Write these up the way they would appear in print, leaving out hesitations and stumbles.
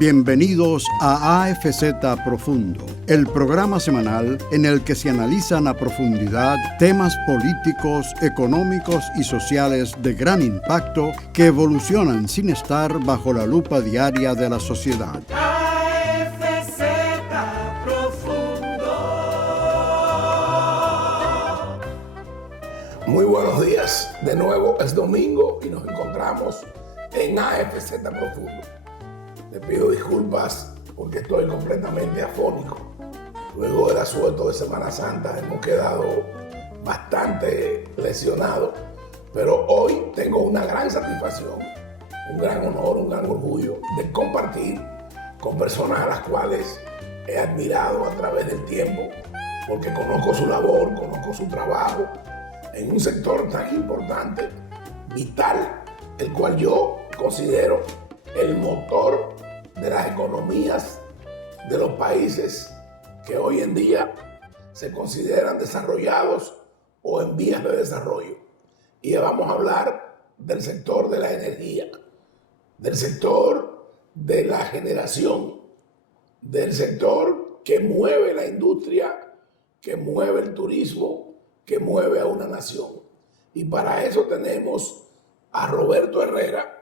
Bienvenidos a AFZ Profundo, el programa semanal en el que se analizan a profundidad temas políticos, económicos y sociales de gran impacto que evolucionan sin estar bajo la lupa diaria de la sociedad. AFZ Profundo. Muy buenos días, de nuevo es domingo y nos encontramos en AFZ Profundo. Le pido disculpas porque estoy completamente afónico. Luego del asueto de Semana Santa hemos quedado bastante lesionados, pero hoy tengo una gran satisfacción, un gran honor, un gran orgullo de compartir con personas a las cuales he admirado a través del tiempo, porque conozco su labor, conozco su trabajo en un sector tan importante, vital, el cual yo considero el motor de las economías de los países que hoy en día se consideran desarrollados o en vías de desarrollo. Y vamos a hablar del sector de la energía, del sector de la generación, del sector que mueve la industria, que mueve el turismo, que mueve a una nación. Y para eso tenemos a Roberto Herrera,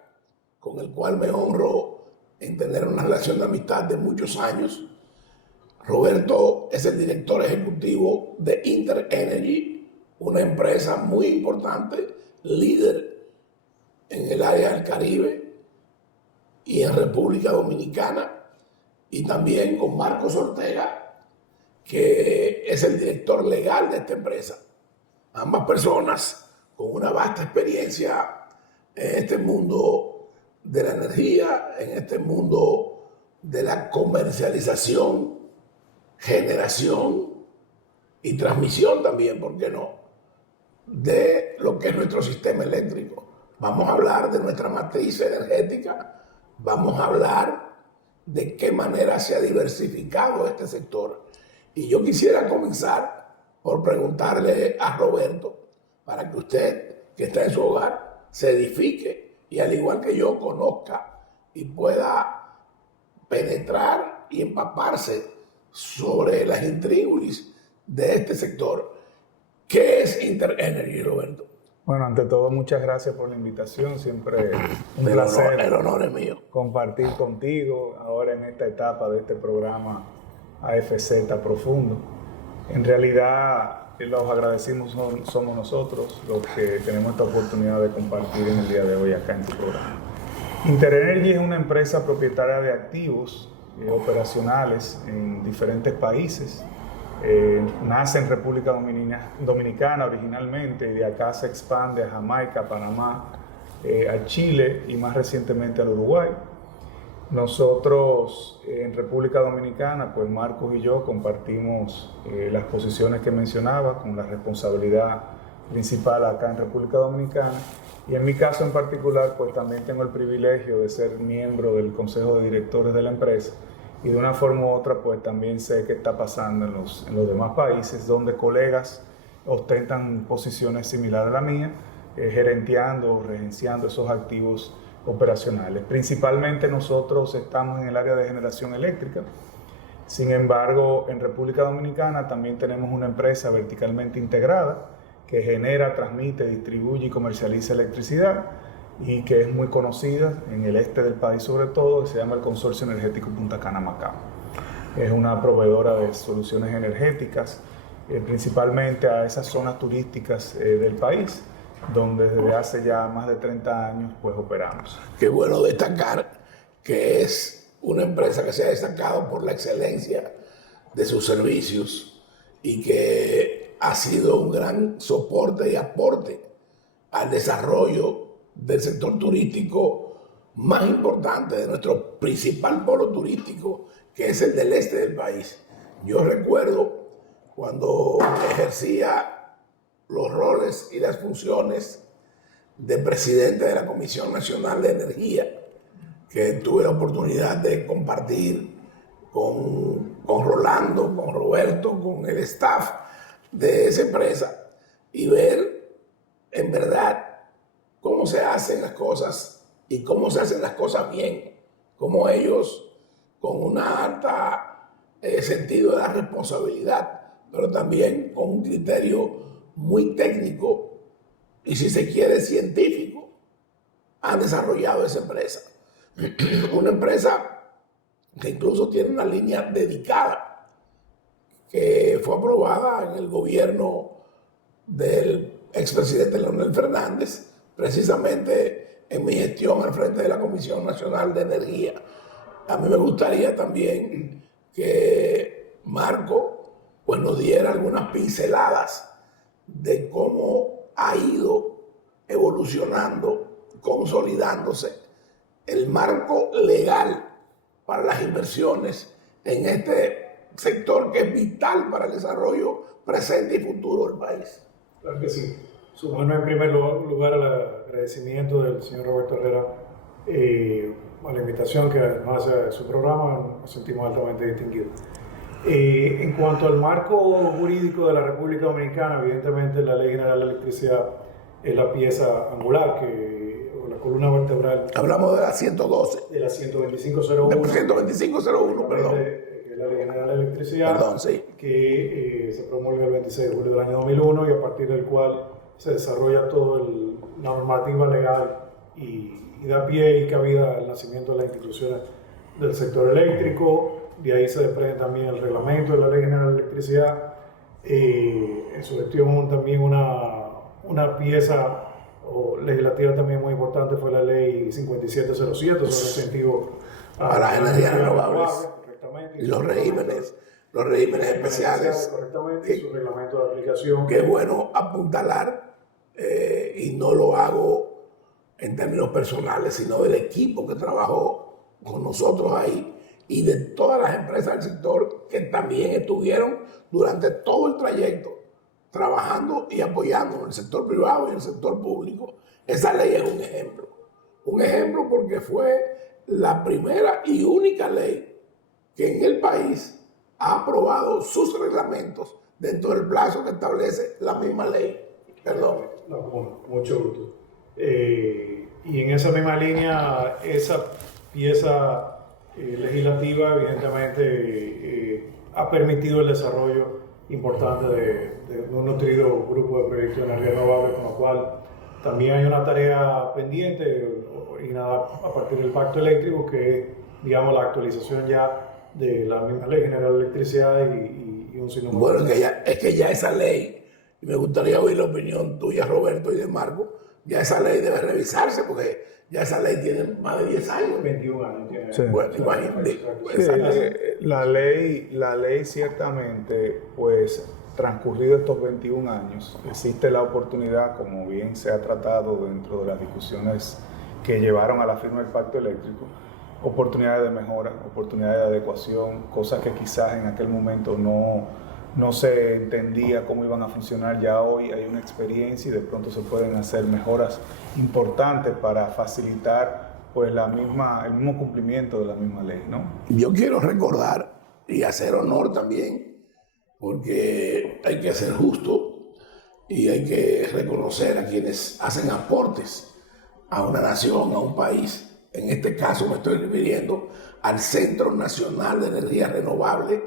con el cual me honro en tener una relación de amistad de muchos años. Roberto es el director ejecutivo de InterEnergy, una empresa muy importante, líder en el área del Caribe y en República Dominicana, y también con Marcos Ortega, que es el director legal de esta empresa. Ambas personas con una vasta experiencia en este mundo de la energía, en este mundo de la comercialización, generación y transmisión también, ¿por qué no?, de lo que es nuestro sistema eléctrico. Vamos a hablar de nuestra matriz energética, vamos a hablar de qué manera se ha diversificado este sector. Y yo quisiera comenzar por preguntarle a Roberto, para que usted, que está en su hogar, se edifique y al igual que yo conozca y pueda penetrar y empaparse sobre las intríngulis de este sector. ¿Qué es InterEnergy, Roberto? Bueno, ante todo, muchas gracias por la invitación. Siempre un placer. El honor es mío. Compartir contigo ahora en esta etapa de este programa AFZ Profundo. En realidad, los agradecidos somos nosotros los que tenemos esta oportunidad de compartir en el día de hoy acá en tu programa. InterEnergy es una empresa propietaria de activos operacionales en diferentes países. Nace en República Dominicana originalmente, y de acá se expande a Jamaica, Panamá, a Chile y más recientemente al Uruguay. Nosotros en República Dominicana, pues Marcos y yo compartimos las posiciones que mencionaba, con la responsabilidad principal acá en República Dominicana, y en mi caso en particular, pues también tengo el privilegio de ser miembro del Consejo de Directores de la empresa, y de una forma u otra pues también sé qué está pasando en los demás países donde colegas ostentan posiciones similares a la mía, gerenteando o regenciando esos activos operacionales. Principalmente nosotros estamos en el área de generación eléctrica. Sin embargo, en República Dominicana también tenemos una empresa verticalmente integrada que genera, transmite, distribuye y comercializa electricidad, y que es muy conocida en el este del país sobre todo, que se llama el Consorcio Energético Punta Cana Macao. Es una proveedora de soluciones energéticas, principalmente a esas zonas turísticas del país, donde desde hace ya más de 30 años pues operamos. Qué bueno destacar que es una empresa que se ha destacado por la excelencia de sus servicios y que ha sido un gran soporte y aporte al desarrollo del sector turístico más importante, de nuestro principal polo turístico, que es el del este del país. Yo recuerdo cuando ejercía los roles y las funciones de presidente de la Comisión Nacional de Energía, que tuve la oportunidad de compartir con Rolando, con Roberto, con el staff de esa empresa, y ver en verdad cómo se hacen las cosas y cómo se hacen las cosas bien, cómo ellos con una alta sentido de la responsabilidad, pero también con un criterio muy técnico y, si se quiere, científico, han desarrollado esa empresa. Una empresa que incluso tiene una línea dedicada que fue aprobada en el gobierno del expresidente Leonel Fernández, precisamente en mi gestión al frente de la Comisión Nacional de Energía. A mí me gustaría también que Marco pues, nos diera algunas pinceladas de cómo ha ido evolucionando, consolidándose el marco legal para las inversiones en este sector que es vital para el desarrollo presente y futuro del país. Claro que sí. Sumarme en primer lugar al agradecimiento del señor Roberto Herrera a la invitación que nos hace a su programa. Nos sentimos altamente distinguidos. En cuanto al marco jurídico de la República Dominicana, evidentemente la Ley General de Electricidad es la pieza angular, o la columna vertebral. Hablamos de la 112. De la 12501. De 12501, perdón. Que es la Ley General de Electricidad. Perdón, sí. Que se promulga el 26 de julio del año 2001 y a partir del cual se desarrolla toda la normativa legal y da pie y cabida al nacimiento de las instituciones del sector eléctrico. De ahí se desprende también el reglamento de la Ley General de Electricidad. En su gestión también una pieza legislativa también muy importante fue la Ley 5707 sobre incentivos a las energías renovables. Y los regímenes especiales. Correctamente, y su reglamento de aplicación. Qué bueno apuntalar, y no lo hago en términos personales, sino del equipo que trabajó con nosotros ahí y de todas las empresas del sector que también estuvieron durante todo el trayecto trabajando y apoyando en el sector privado y en el sector público. Esa ley es un ejemplo. Un ejemplo porque fue la primera y única ley que en el país ha aprobado sus reglamentos dentro del plazo que establece la misma ley. Perdón. No, con mucho gusto. Y en esa misma línea, esa pieza legislativa evidentemente ha permitido el desarrollo importante de un nutrido grupo de proyectos de energía renovable, con lo cual también hay una tarea pendiente originada a partir del Pacto Eléctrico, que es, digamos, la actualización ya de la misma Ley General de Electricidad y un sinnúmero. Bueno, es que ya esa ley, y me gustaría oír la opinión tuya, Roberto, y de Marco, ya esa ley debe revisarse, porque ya esa ley tiene más de 10 años. 21 años tiene. Sí. Bueno, imagínate. La ley ciertamente, pues, transcurrido estos 21 años, existe la oportunidad, como bien se ha tratado dentro de las discusiones que llevaron a la firma del Pacto Eléctrico, oportunidades de mejora, oportunidades de adecuación, cosas que quizás en aquel momento no se entendía cómo iban a funcionar. Ya hoy hay una experiencia y de pronto se pueden hacer mejoras importantes para facilitar pues el mismo cumplimiento de la misma ley, ¿no? Yo quiero recordar y hacer honor también, porque hay que ser justo y hay que reconocer a quienes hacen aportes a una nación, a un país. En este caso me estoy refiriendo al Centro Nacional de Energía Renovable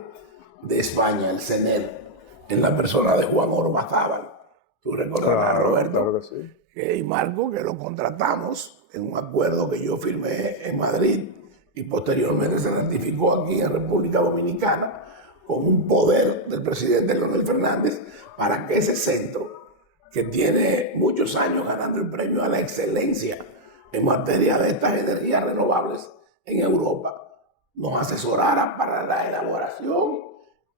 de España, el CENER, en la persona de Juan Ormazábal. Tú recordarás, Roberto, claro que sí. Y Marco, que lo contratamos en un acuerdo que yo firmé en Madrid y posteriormente se ratificó aquí en República Dominicana con un poder del presidente Leonel Fernández para que ese centro, que tiene muchos años ganando el premio a la excelencia en materia de estas energías renovables en Europa, nos asesorara para la elaboración,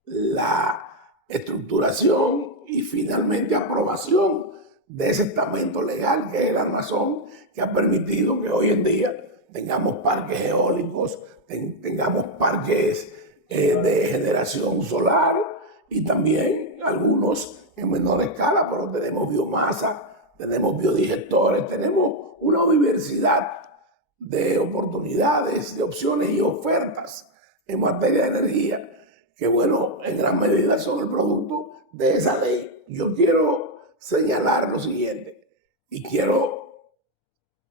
la estructuración y finalmente aprobación de ese estamento legal que es el armazón, que ha permitido que hoy en día tengamos parques eólicos, tengamos parques de generación solar y también algunos en menor escala, pero tenemos biomasa, tenemos biodigestores, tenemos una diversidad de oportunidades, de opciones y ofertas en materia de energía que, bueno, en gran medida son el producto de esa ley. Yo quiero señalar lo siguiente y quiero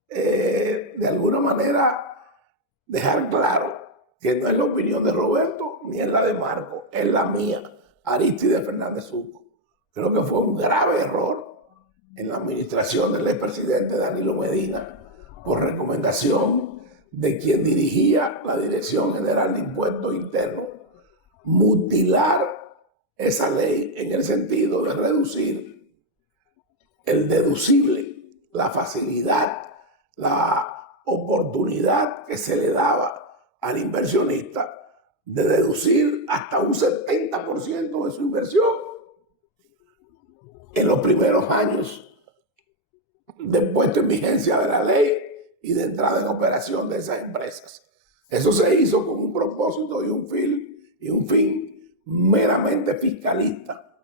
de alguna manera dejar claro que no es la opinión de Roberto ni es la de Marco, es la mía, Arístides Fernández Succo. Creo que fue un grave error en la administración del expresidente Danilo Medina, por recomendación de quien dirigía la Dirección General de Impuestos Internos, mutilar esa ley en el sentido de reducir el deducible, la facilidad, la oportunidad que se le daba al inversionista de deducir hasta un 70% de su inversión en los primeros años de puesto en vigencia de la ley y de entrada en operación de esas empresas. Eso se hizo con un propósito y un fin meramente fiscalista,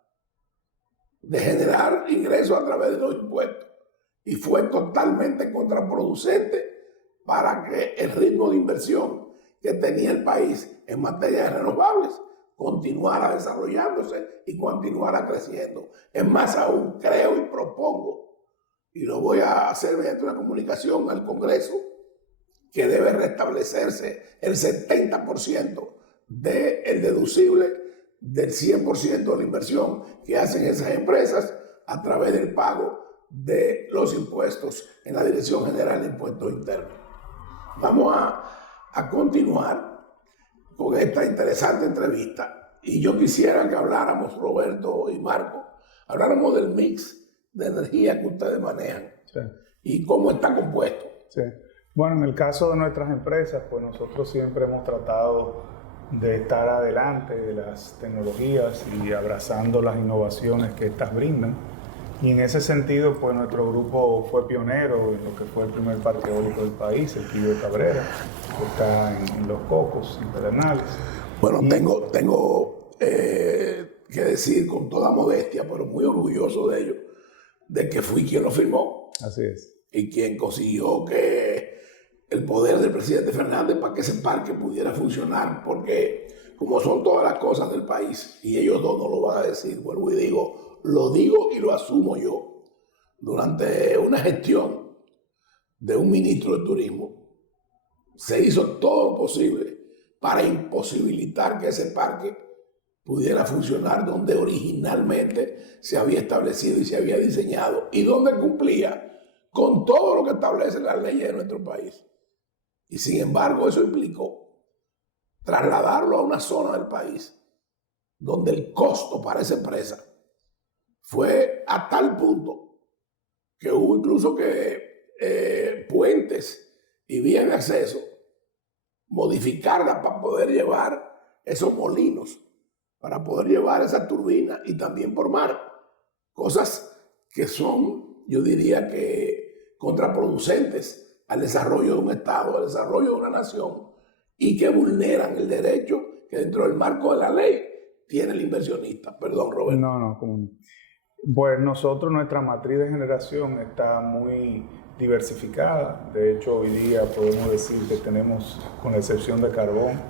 de generar ingresos a través de los impuestos, y fue totalmente contraproducente para que el ritmo de inversión que tenía el país en materia de renovables continuara desarrollándose y continuara creciendo. Es más aún, creo y propongo, y lo voy a hacer mediante una comunicación al Congreso, que debe restablecerse el 70% del deducible del 100% de la inversión que hacen esas empresas a través del pago de los impuestos en la Dirección General de Impuestos Internos. Vamos a continuar con esta interesante entrevista, y yo quisiera que habláramos, Roberto y Marco, habláramos del mix de energía que ustedes manejan, sí, y cómo está compuesto. Sí. Bueno, en el caso de nuestras empresas, pues nosotros siempre hemos tratado de estar adelante de las tecnologías y abrazando las innovaciones que estas brindan. Y en ese sentido, pues nuestro grupo fue pionero en lo que fue el primer parque eólico del país, el Quillo de Cabrera, que está en Los Cocos, en Pedernales. Bueno, tengo que decir con toda modestia, pero muy orgulloso de ello, de que fui quien lo firmó. Así es. Y quien consiguió que el poder del presidente Fernández para que ese parque pudiera funcionar, porque como son todas las cosas del país, y ellos dos no lo van a decir, vuelvo y digo, lo digo y lo asumo yo. Durante una gestión de un ministro de turismo, se hizo todo lo posible para imposibilitar que ese parque pudiera funcionar donde originalmente se había establecido y se había diseñado, y donde cumplía con todo lo que establecen las leyes de nuestro país. Y sin embargo, eso implicó trasladarlo a una zona del país donde el costo para esa empresa fue a tal punto que hubo incluso que puentes y vías de acceso modificarlas para poder llevar esos molinos, para poder llevar esa turbina, y también por mar. Cosas que son, yo diría que, contraproducentes al desarrollo de un Estado, al desarrollo de una nación, y que vulneran el derecho que dentro del marco de la ley tiene el inversionista. Perdón, Roberto. No, pues nosotros, nuestra matriz de generación está muy diversificada. De hecho, hoy día podemos decir que tenemos, con excepción de carbón,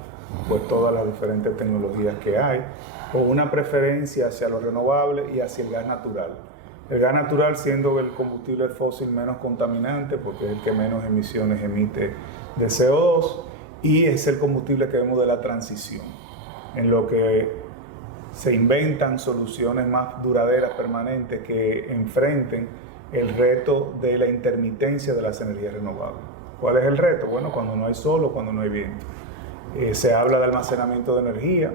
pues todas las diferentes tecnologías que hay, con una preferencia hacia lo renovable y hacia el gas natural. El gas natural siendo el combustible fósil menos contaminante, porque es el que menos emisiones emite de CO2, y es el combustible que vemos de la transición, en lo que se inventan soluciones más duraderas, permanentes, que enfrenten el reto de la intermitencia de las energías renovables. ¿Cuál es el reto? Bueno, cuando no hay sol o cuando no hay viento. Se habla de almacenamiento de energía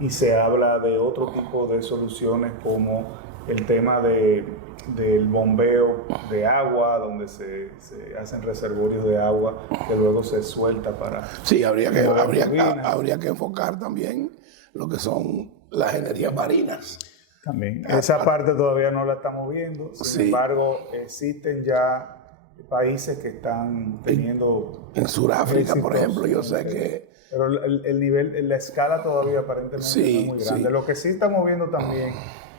y se habla de otro tipo de soluciones, como el tema del bombeo de agua, donde se hacen reservorios de agua que luego se suelta para... Sí, habría que enfocar también lo que son las energías marinas. También. Esa parte todavía no la estamos viendo. Sin embargo, existen ya países que están teniendo... En Sudáfrica, por ejemplo, yo sé que... Pero el nivel, la escala todavía aparentemente no es muy grande. Lo que sí estamos viendo también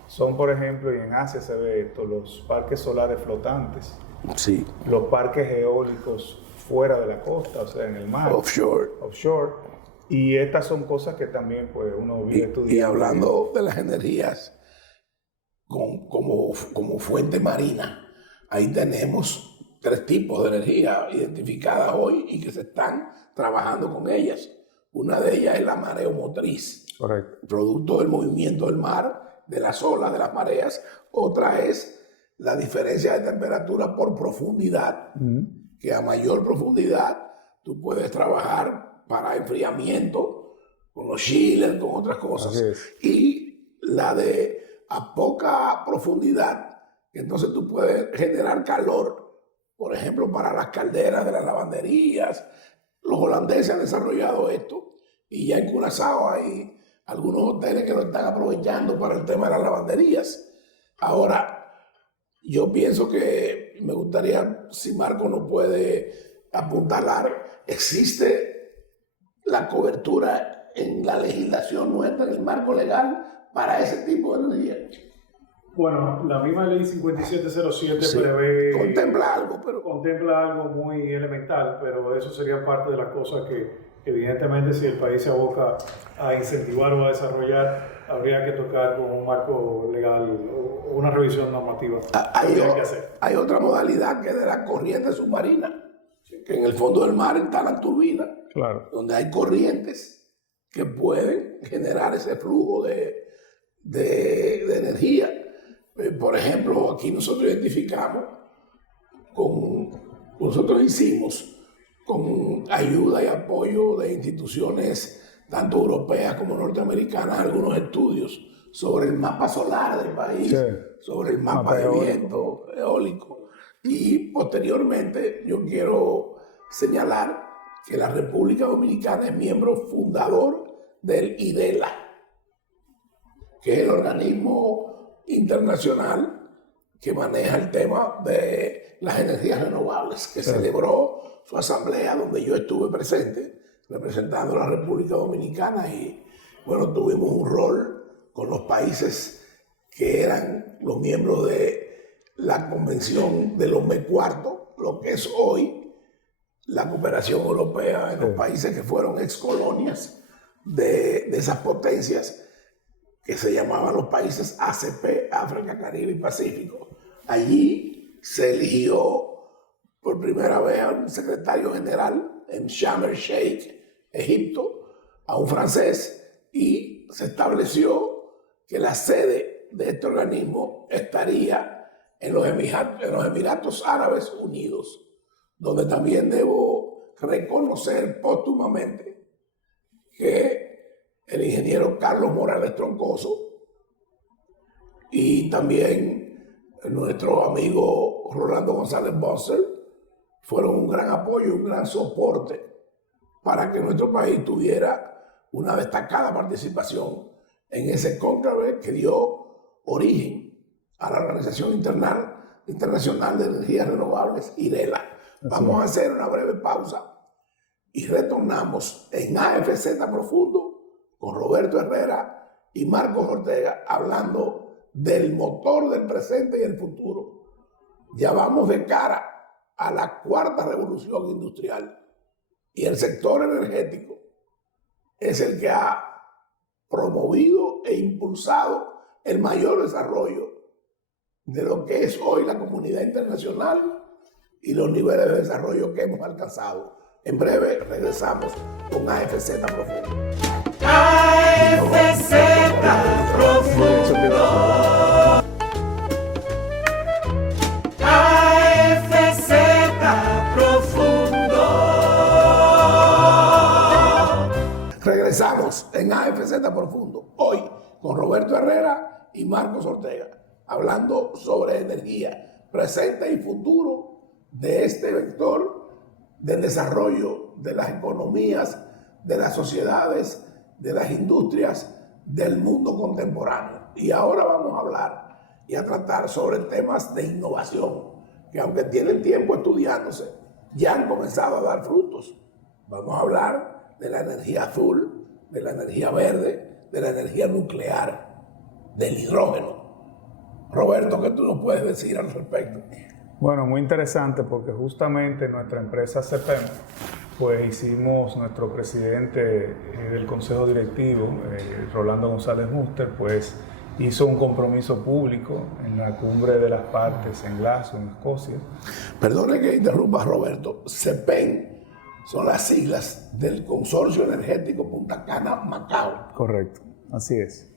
son, por ejemplo, y en Asia se ve esto, los parques solares flotantes. Sí. Los parques eólicos fuera de la costa, o sea, en el mar. Offshore. Y estas son cosas que también pues uno vive estudiando. Y hablando de las energías como fuente marina, ahí tenemos 3 tipos de energía identificadas hoy y que se están trabajando con ellas. Una de ellas es la mareomotriz, Correcto. producto del movimiento del mar, de las olas, de las mareas. Otra es la diferencia de temperatura por profundidad, que a mayor profundidad tú puedes trabajar para enfriamiento con los chillers, con otras cosas. Y la de a poca profundidad, entonces tú puedes generar calor, por ejemplo, para las calderas de las lavanderías. Los holandeses han desarrollado esto y ya en Curazao hay algunos hoteles que lo están aprovechando para el tema de las lavanderías. Ahora, yo pienso que me gustaría, si Marco nos puede apuntalar, existe la cobertura en la legislación nuestra, en el marco legal, para ese tipo de energía. Bueno, la misma ley 5707 Sí, prevé... contempla algo muy elemental, pero eso sería parte de las cosas que, evidentemente, si el país se aboca a incentivar o a desarrollar, habría que tocar con un marco legal o una revisión normativa. Hay otra modalidad que es de la corriente submarina, que en el fondo del mar instalan turbinas, Claro. donde hay corrientes que pueden generar ese flujo de energía. Por ejemplo, aquí nosotros identificamos, nosotros hicimos con ayuda y apoyo de instituciones tanto europeas como norteamericanas algunos estudios sobre el mapa solar del país, sobre el mapa de viento eólico. Y posteriormente yo quiero señalar que la República Dominicana es miembro fundador del IDELA, que es el organismo internacional que maneja el tema de las energías renovables, que celebró su asamblea donde yo estuve presente, representando a la República Dominicana, y bueno, tuvimos un rol con los países que eran los miembros de la Convención de Lomé IV, lo que es hoy la cooperación europea en los países que fueron excolonias de esas potencias que se llamaban los países ACP, África, Caribe y Pacífico. Allí se eligió por primera vez a un secretario general en Sharm el Sheikh, Egipto, a un francés, y se estableció que la sede de este organismo estaría en los Emiratos Árabes Unidos, donde también debo reconocer póstumamente que el ingeniero Carlos Morales Troncoso y también nuestro amigo Rolando González Bosser fueron un gran apoyo, un gran soporte para que nuestro país tuviera una destacada participación en ese cónclave que dio origen a la Organización Internacional de Energías Renovables, IRELA. Vamos a hacer una breve pausa y retornamos en AFZ Profundo con Roberto Herrera y Marcos Ortega, hablando del motor del presente y el futuro. Ya vamos de cara a la cuarta revolución industrial y el sector energético es el que ha promovido e impulsado el mayor desarrollo de lo que es hoy la comunidad internacional y los niveles de desarrollo que hemos alcanzado. En breve regresamos con AFZ Profundo. AFZ Profundo. AFZ Profundo. Regresamos en AFZ Profundo, hoy con Roberto Herrera y Marcos Ortega, hablando sobre energía, presente y futuro de este vector del desarrollo de las economías, de las sociedades, de las industrias del mundo contemporáneo. Y ahora vamos a hablar y a tratar sobre temas de innovación, que aunque tienen tiempo estudiándose, ya han comenzado a dar frutos. Vamos a hablar de la energía azul, de la energía verde, de la energía nuclear, del hidrógeno. Roberto, ¿qué tú nos puedes decir al respecto? Bueno, muy interesante porque justamente nuestra empresa CEPEM, pues hicimos, nuestro presidente del Consejo Directivo, Rolando González Muster, pues hizo un compromiso público en la cumbre de las partes en Glasgow, en Escocia. Perdone que interrumpa, Roberto. CEPEM son las siglas del Consorcio Energético Punta Cana Macao. Correcto, así es.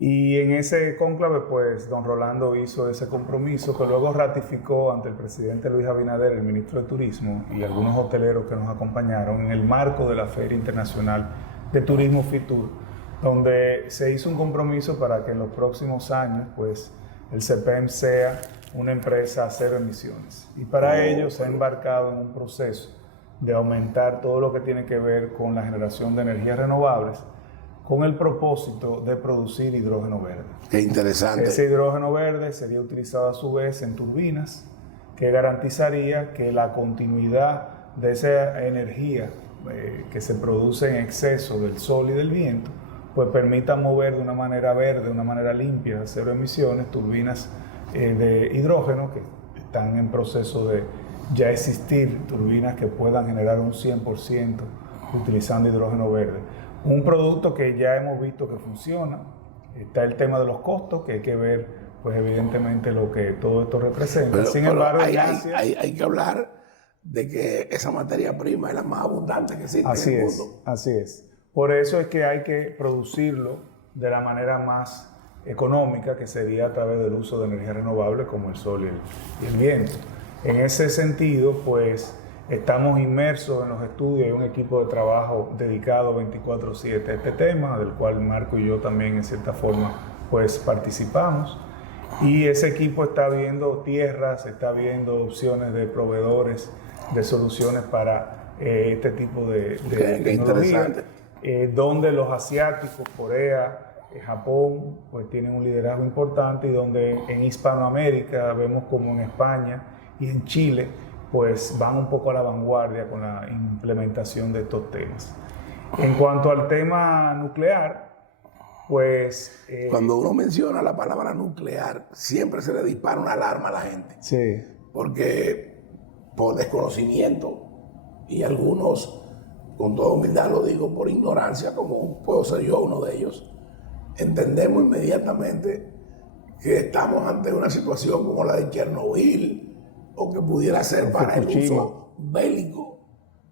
Y en ese cónclave, pues, don Rolando hizo ese compromiso que luego ratificó ante el presidente Luis Abinader, el ministro de Turismo y algunos hoteleros que nos acompañaron en el marco de la Feria Internacional de Turismo FITUR, donde se hizo un compromiso para que en los próximos años, pues, el CPEM sea una empresa cero emisiones. Y para ello se ha embarcado en un proceso de aumentar todo lo que tiene que ver con la generación de energías renovables, con el propósito de producir hidrógeno verde. Qué interesante. Ese hidrógeno verde sería utilizado a su vez en turbinas, que garantizaría que la continuidad de esa energía que se produce en exceso del sol y del viento, pues permita mover de una manera verde, de una manera limpia, cero emisiones, turbinas de hidrógeno que están en proceso de ya existir, turbinas que puedan generar un 100% utilizando hidrógeno verde. Un producto que ya hemos visto que funciona. Está el tema de los costos, que hay que ver, pues evidentemente, lo que todo esto representa. Sin embargo, hay que hablar de que esa materia prima es la más abundante que existe en el mundo. Así es. Por eso es que hay que producirlo de la manera más económica, que sería a través del uso de energías renovables como el sol y el viento. En ese sentido, pues, estamos inmersos en los estudios. Hay un equipo de trabajo dedicado 24/7 a este tema, del cual Marco y yo también, en cierta forma, pues, participamos. Y ese equipo está viendo tierras, está viendo opciones de proveedores, de soluciones para este tipo de tecnología, donde los asiáticos, Corea, Japón, pues tienen un liderazgo importante, y donde en Hispanoamérica vemos como en España y en Chile, pues van un poco a la vanguardia con la implementación de estos temas. En cuanto al tema nuclear, pues... Cuando uno menciona la palabra nuclear, siempre se le dispara una alarma a la gente. Sí. Porque por desconocimiento, y algunos, con toda humildad lo digo, por ignorancia, como puedo ser yo uno de ellos, entendemos inmediatamente que estamos ante una situación como la de Chernobyl, o que pudiera ser para el uso bélico,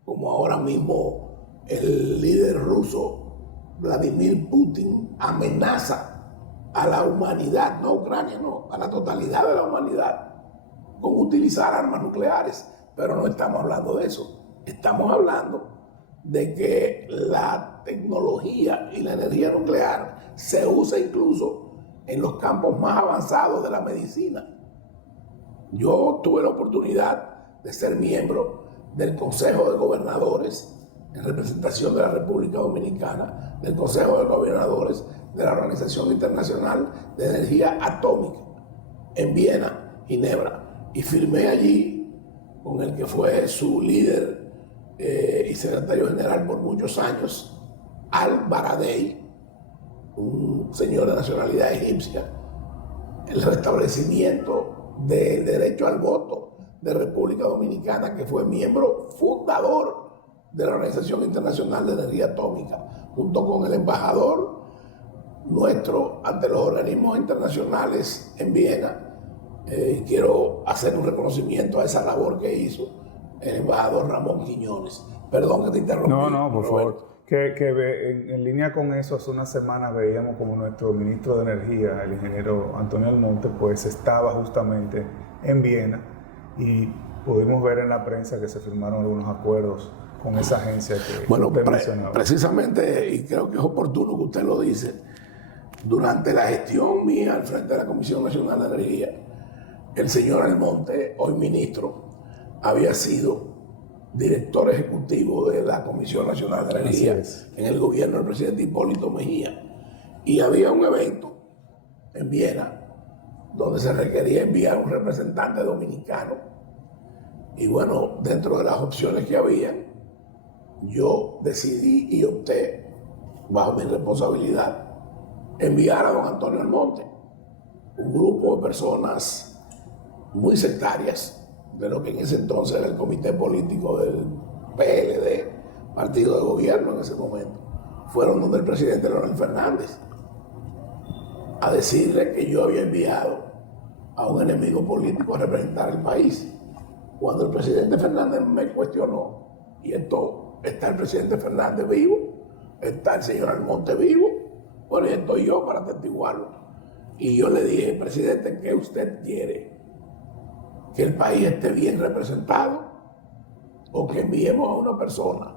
como ahora mismo el líder ruso Vladimir Putin amenaza a la humanidad, no a Ucrania, no, a la totalidad de la humanidad, con utilizar armas nucleares. Pero no estamos hablando de eso. Estamos hablando de que la tecnología y la energía nuclear se usa incluso en los campos más avanzados de la medicina. Yo tuve la oportunidad de ser miembro del Consejo de Gobernadores en representación de la República Dominicana, del Consejo de Gobernadores de la Organización Internacional de Energía Atómica en Viena, Ginebra, y firmé allí con el que fue su líder y secretario general por muchos años, Al-Baradei, un señor de nacionalidad egipcia, el restablecimiento del derecho al voto de República Dominicana, que fue miembro fundador de la Organización Internacional de Energía Atómica, junto con el embajador nuestro ante los organismos internacionales en Viena. Quiero hacer un reconocimiento a esa labor que hizo el embajador Ramón Quiñones. Perdón que te interrumpí. No, por favor. En línea con eso, hace unas semanas veíamos como nuestro ministro de Energía, el ingeniero Antonio Almonte, pues estaba justamente en Viena, y pudimos ver en la prensa que se firmaron algunos acuerdos con esa agencia que usted mencionaba. Precisamente, y creo que es oportuno que usted lo dice, durante la gestión mía al frente de la Comisión Nacional de Energía, el señor Almonte, hoy ministro, había sido director ejecutivo de la Comisión Nacional de Energía en el gobierno del presidente Hipólito Mejía. Y había un evento en Viena donde se requería enviar un representante dominicano. Y bueno, dentro de las opciones que había, yo decidí y opté, bajo mi responsabilidad, enviar a don Antonio Almonte, un grupo de personas muy sectarias, de lo que en ese entonces era el comité político del PLD, partido de gobierno en ese momento, fueron donde el presidente Leonel Fernández a decirle que yo había enviado a un enemigo político a representar el país. Cuando el presidente Fernández me cuestionó y esto está el presidente Fernández vivo, está el señor Almonte vivo, bueno, y estoy yo para atestiguarlo. Y yo le dije, presidente, ¿qué usted quiere? ¿Que el país esté bien representado o que enviemos a una persona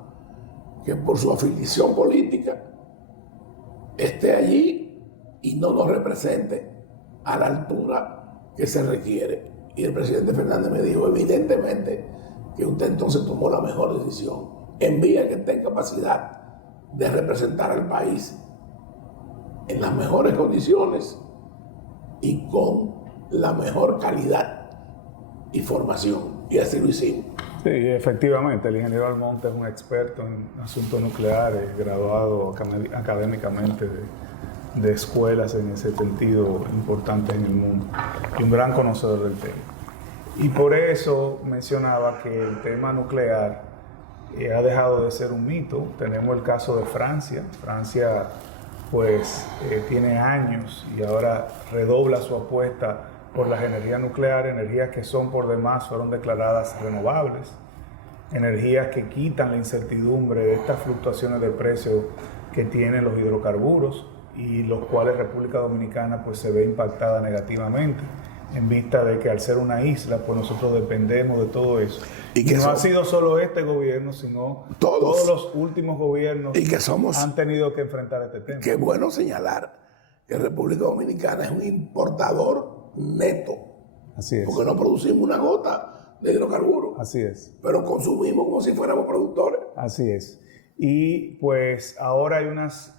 que por su afiliación política esté allí y no nos represente a la altura que se requiere? Y el presidente Fernández me dijo, evidentemente que usted entonces tomó la mejor decisión. Envía que esté en capacidad de representar al país en las mejores condiciones y con la mejor calidad y formación. Y así lo hicimos. Sí, efectivamente, el ingeniero Almonte es un experto en asuntos nucleares, graduado académicamente de escuelas en ese sentido importantes en el mundo y un gran conocedor del tema. Y por eso mencionaba que el tema nuclear ha dejado de ser un mito. Tenemos el caso de Francia. Francia pues tiene años y ahora redobla su apuesta por las energías nucleares, energías que son por demás, fueron declaradas renovables, energías que quitan la incertidumbre de estas fluctuaciones de precios que tienen los hidrocarburos y los cuales República Dominicana pues se ve impactada negativamente en vista de que al ser una isla pues nosotros dependemos de todo eso. Y que no ha sido solo este gobierno, sino todos los últimos gobiernos y que han tenido que enfrentar este tema. Qué bueno señalar que República Dominicana es un importador neto. Así es. Porque no producimos una gota de hidrocarburos. Así es. Pero consumimos como si fuéramos productores. Así es. Y pues ahora hay unas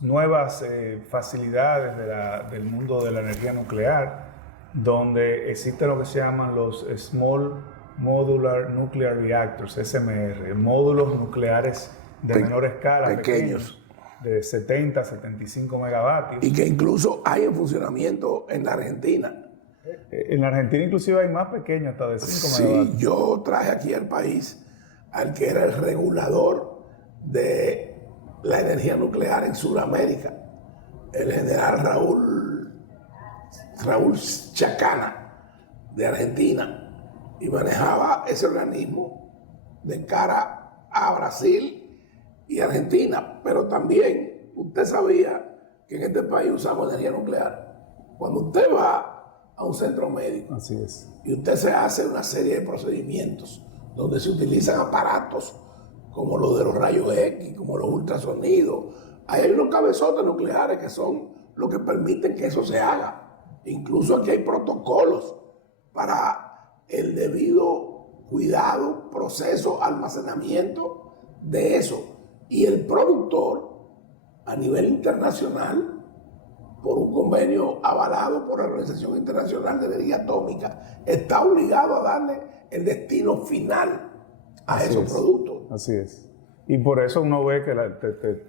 nuevas facilidades del mundo de la energía nuclear, donde existen lo que se llaman los Small Modular Nuclear Reactors, SMR, módulos nucleares de menor escala, pequeños, de 70 a 75 megavatios. Y que incluso hay en funcionamiento en la Argentina. En la Argentina inclusive hay más pequeños, hasta de 5 megavatios. Sí, yo traje aquí al país al que era el regulador de la energía nuclear en Sudamérica, el general Raúl Chacana, de Argentina, y manejaba ese organismo de cara a Brasil y Argentina. Pero también usted sabía que en este país usamos energía nuclear. Cuando usted va a un centro médico, así es, y usted se hace una serie de procedimientos donde se utilizan aparatos como los de los rayos X, como los ultrasonidos, ahí hay unos cabezotes nucleares que son los que permiten que eso se haga. Incluso aquí hay protocolos para el debido cuidado, proceso, almacenamiento de eso. Y el productor, a nivel internacional, por un convenio avalado por la Organización Internacional de Energía Atómica, está obligado a darle el destino final a esos productos. Así es. Y por eso uno ve que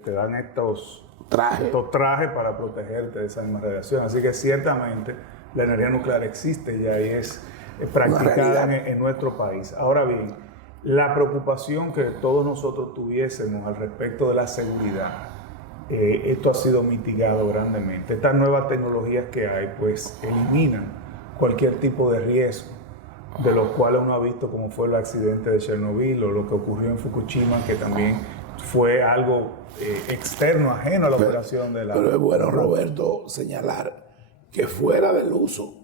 te dan estos trajes para protegerte de esa misma radiación. Así que ciertamente la energía nuclear existe ya y es practicada en nuestro país. Ahora bien, la preocupación que todos nosotros tuviésemos al respecto de la seguridad, esto ha sido mitigado grandemente. Estas nuevas tecnologías que hay pues eliminan cualquier tipo de riesgo, de los cuales uno ha visto como fue el accidente de Chernobyl o lo que ocurrió en Fukushima, que también fue algo externo, ajeno a la operación de la... Pero es bueno, Roberto, señalar que fuera del uso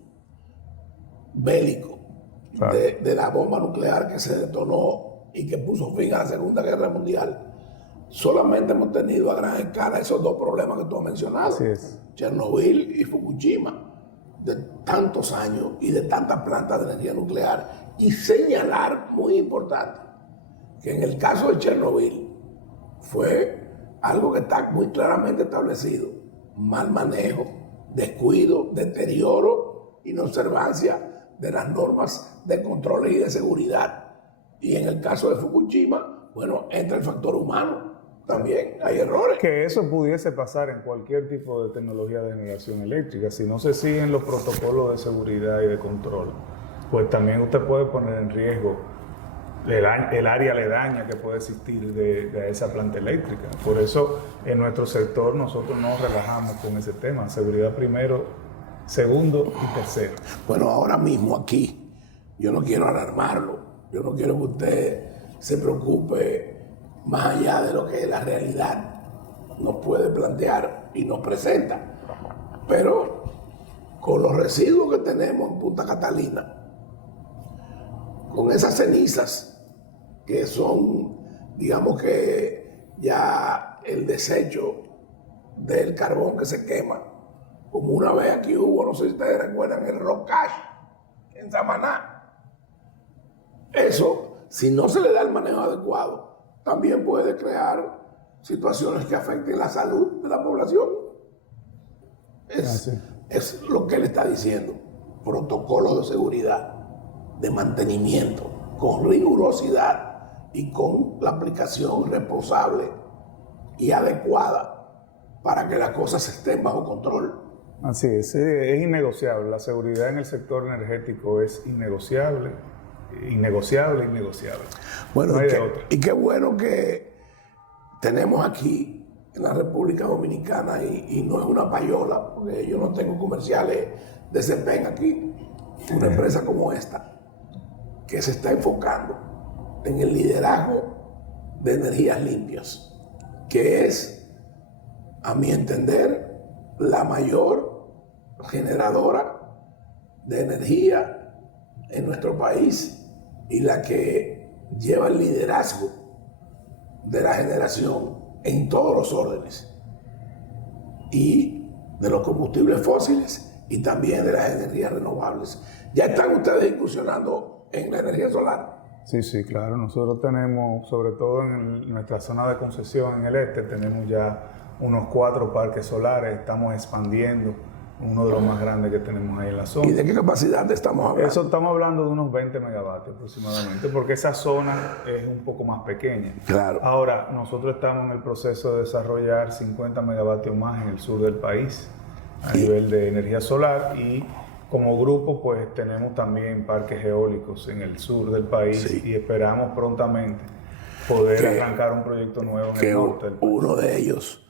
bélico de la bomba nuclear que se detonó y que puso fin a la Segunda Guerra Mundial, solamente hemos tenido a gran escala esos dos problemas que tú has mencionado, Chernobyl y Fukushima, de tantos años y de tantas plantas de energía nuclear. Y señalar, muy importante, que en el caso de Chernobyl fue algo que está muy claramente establecido: mal manejo, descuido, deterioro, inobservancia de las normas de control y de seguridad. Y en el caso de Fukushima, bueno, entra el factor humano. También hay errores. Que eso pudiese pasar en cualquier tipo de tecnología de generación eléctrica. Si no se siguen los protocolos de seguridad y de control, pues también usted puede poner en riesgo el área aledaña que puede existir de esa planta eléctrica. Por eso en nuestro sector nosotros no relajamos con ese tema. Seguridad primero, segundo y tercero. Bueno, ahora mismo aquí, yo no quiero alarmarlo. Yo no quiero que usted se preocupe más allá de lo que la realidad nos puede plantear y nos presenta. Pero con los residuos que tenemos en Punta Catalina, con esas cenizas que son, digamos que ya el desecho del carbón que se quema, como una vez aquí hubo, no sé si ustedes recuerdan, el Rocash en Samaná. Eso, si no se le da el manejo adecuado, también puede crear situaciones que afecten la salud de la población. Es lo que él está diciendo. Protocolos de seguridad, de mantenimiento, con rigurosidad y con la aplicación responsable y adecuada para que las cosas estén bajo control. Así es innegociable. La seguridad en el sector energético es innegociable. Bueno, no y qué bueno que tenemos aquí en la República Dominicana, y no es una payola, porque yo no tengo comerciales de CEPEN aquí, una empresa como esta, que se está enfocando en el liderazgo de energías limpias, que es, a mi entender, la mayor generadora de energía en nuestro país y la que lleva el liderazgo de la generación en todos los órdenes, y de los combustibles fósiles y también de las energías renovables. ¿Ya están ustedes incursionando en la energía solar? Sí, claro. Nosotros tenemos, sobre todo en nuestra zona de concesión en el este, tenemos ya unos 4 parques solares. Estamos expandiendo uno de los más grandes que tenemos ahí en la zona. ¿Y de qué capacidad estamos hablando? Eso estamos hablando de unos 20 megavatios aproximadamente, porque esa zona es un poco más pequeña. Claro. Ahora, nosotros estamos en el proceso de desarrollar 50 megavatios más en el sur del país a nivel de energía solar, y como grupo pues tenemos también parques eólicos en el sur del país, y esperamos prontamente poder arrancar un proyecto nuevo en el norte del país. Uno de ellos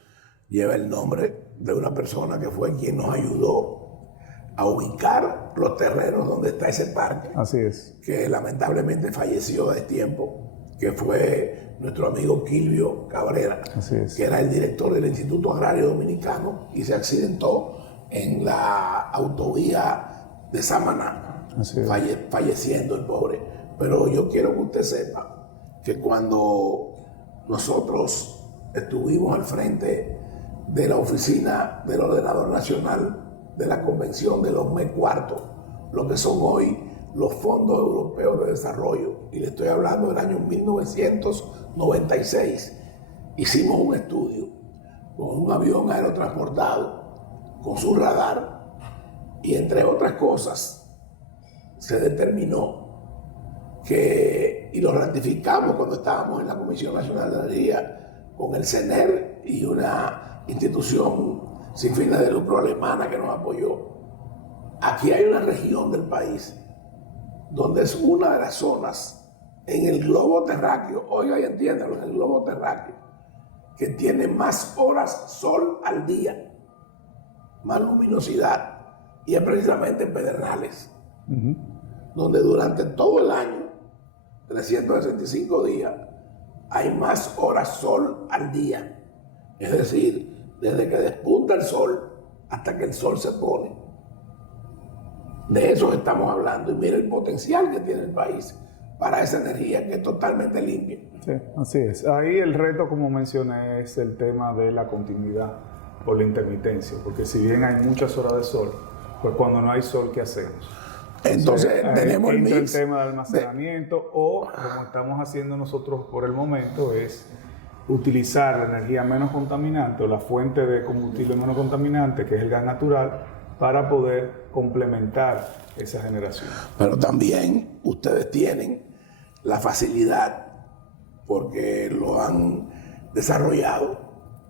lleva el nombre de una persona que fue quien nos ayudó a ubicar los terrenos donde está ese parque. Así es. Que lamentablemente falleció de tiempo, que fue nuestro amigo Quilvio Cabrera, que era el director del Instituto Agrario Dominicano, y se accidentó en la autovía de Samaná, falleciendo el pobre. Pero yo quiero que usted sepa que cuando nosotros estuvimos al frente de la oficina del Ordenador Nacional de la Convención de los MEC4, lo que son hoy los Fondos Europeos de Desarrollo, y le estoy hablando del año 1996, hicimos un estudio con un avión aerotransportado, con su radar, y entre otras cosas se determinó que, y lo ratificamos cuando estábamos en la Comisión Nacional de Energía con el CENER y una institución sin fines de lucro alemana que nos apoyó. Aquí hay una región del país donde es una de las zonas en el globo terráqueo, oiga y entiéndalo, en el globo terráqueo, que tiene más horas sol al día, más luminosidad, y es precisamente en Pedernales, donde durante todo el año, 365 días, hay más horas sol al día. Es decir, desde que despunta el sol hasta que el sol se pone. De eso estamos hablando, y mira el potencial que tiene el país para esa energía que es totalmente limpia. Sí, así es. Ahí el reto, como mencioné, es el tema de la continuidad por la intermitencia, porque si bien hay muchas horas de sol, pues cuando no hay sol, ¿qué hacemos? Entonces tenemos el mix. El tema de almacenamiento, o como estamos haciendo nosotros por el momento, es utilizar la energía menos contaminante o la fuente de combustible menos contaminante, que es el gas natural, para poder complementar esa generación. Pero también ustedes tienen la facilidad, porque lo han desarrollado,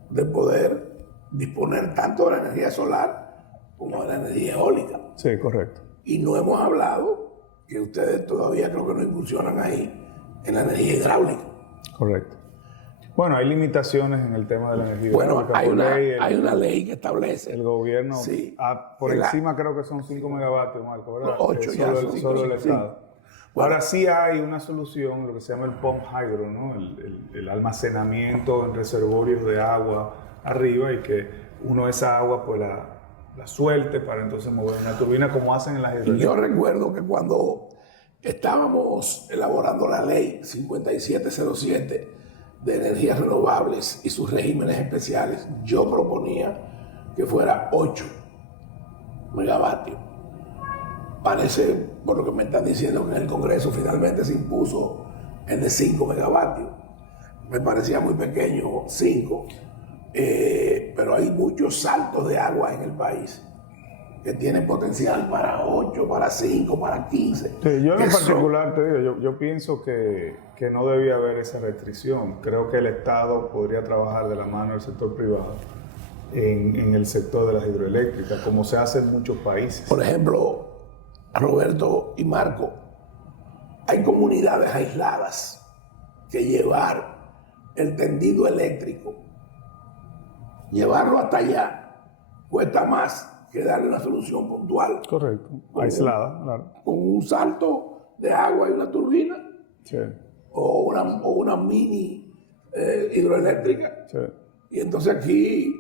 de poder disponer tanto de la energía solar como de la energía eólica. Sí, correcto. Y no hemos hablado, que ustedes todavía creo que no incursionan ahí, en la energía hidráulica. Correcto. Bueno, hay limitaciones en el tema de la energía hidráulica. Bueno, hay una ley que establece. El gobierno, por encima creo que son 5 megavatios, Marco, ¿verdad? 8 ya son 5. Solo el Estado. Ahora sí hay una solución, lo que se llama el pump hydro, ¿no? El almacenamiento en reservorios de agua arriba, y que uno esa agua pues la suelte para entonces mover una turbina como hacen en las hidroeléctricas. Yo recuerdo que cuando estábamos elaborando la ley 5707 de energías renovables y sus regímenes especiales, yo proponía que fuera 8 megavatios. Parece, por lo que me están diciendo, que en el Congreso finalmente se impuso el de 5 megavatios. Me parecía muy pequeño 5, pero hay muchos saltos de agua en el país que tienen potencial para 8, para 5, para 15. Sí, yo en particular te digo, yo pienso que no debía haber esa restricción. Creo que el Estado podría trabajar de la mano del sector privado en el sector de las hidroeléctricas, como se hace en muchos países. Por ejemplo, Roberto y Marco, hay comunidades aisladas que llevar el tendido eléctrico, llevarlo hasta allá, cuesta más que darle una solución puntual. Correcto, aislada, claro. Con un salto de agua y una turbina, Sí. o una mini hidroeléctrica. Sí. Y entonces aquí,